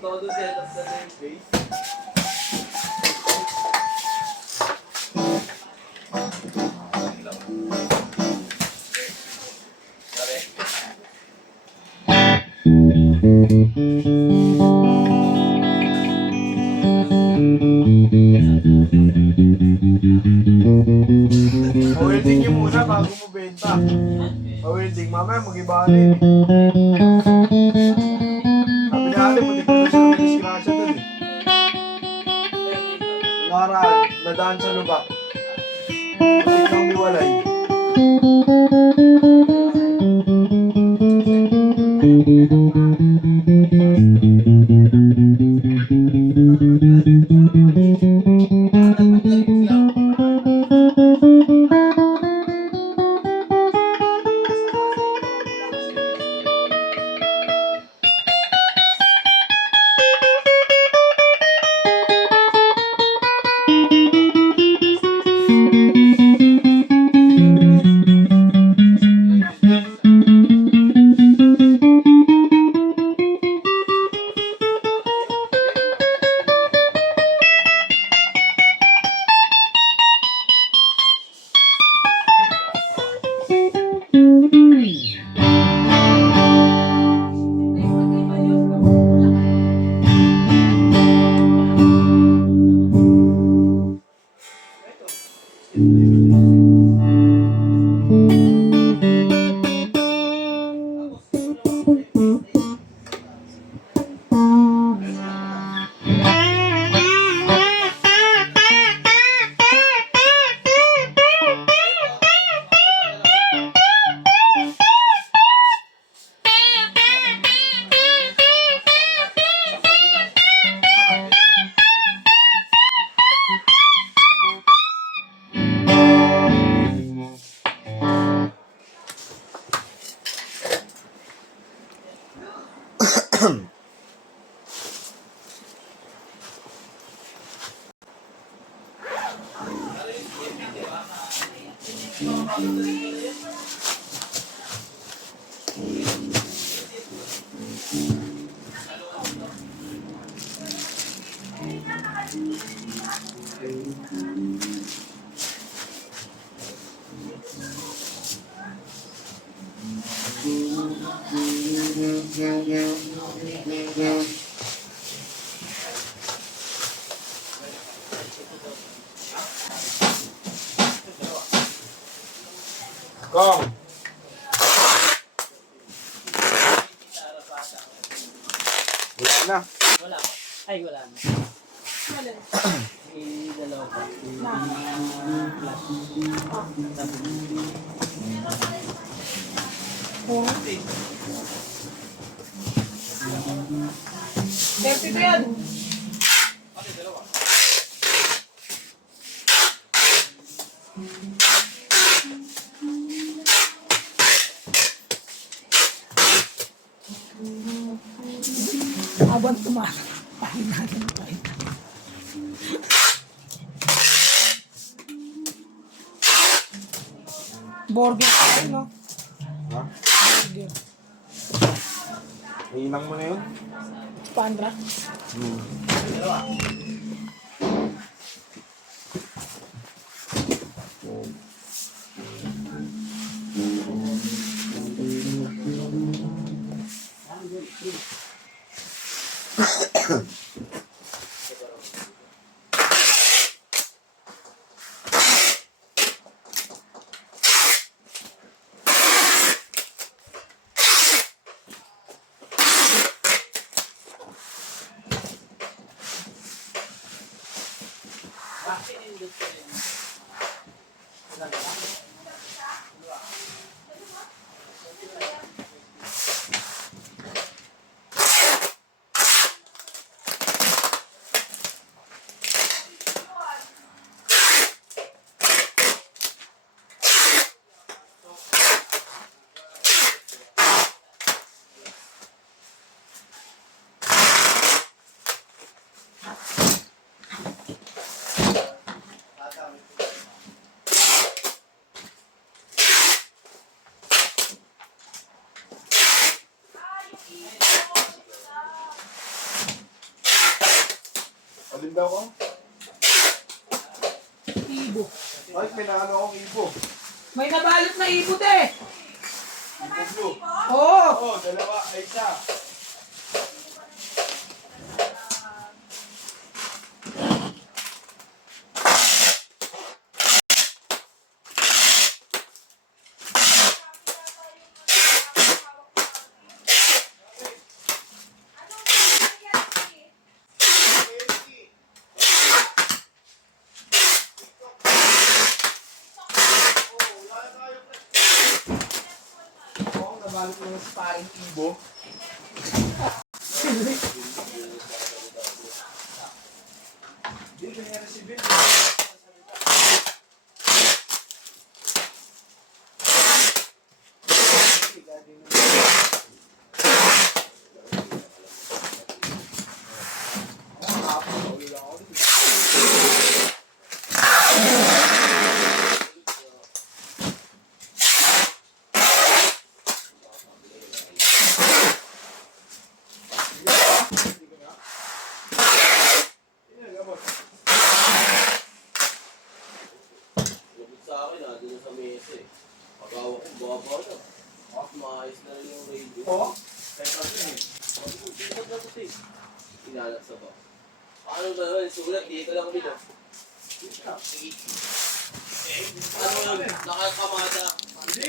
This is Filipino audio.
Todo set up sa same base. Pa-welding nyo muna bago mo benta. Pa-welding, mamaya mag-iba rin. Sabi na rin, hindi ko na siya mag-disgrasya dun eh. Nakaraan, nadaan sa lubak. Kasi kang miwalay. Kong! Wala na. Wala. Ay, wala na. Wala. Dalawa pa. Oh. 32 yan. Habang tumakas, pahinahan tayo. Burger tayo, no? Ha? Burger. Iinang mo na yun? Pandra. Alin daw ko? Ibo. Bakit may naano akong ibo? May nabalot na ibo, te. Ibo blue. Oo. Oo, dalawa. Ay, isa. Oo, nabalot mo yung sparring ibo. Hindi, kanya si Bill. Lumit sa akin doon sa mesa eh. Pag-awa ko, baba na. Maayos na rin yung radio. Oo? Kahit ano yun eh. Sabi ko, tingnan na ito eh. Inalat sa ba? Paano ba yun? Sulat, dito lang dito. Ano yun? Nakakamada. Hindi,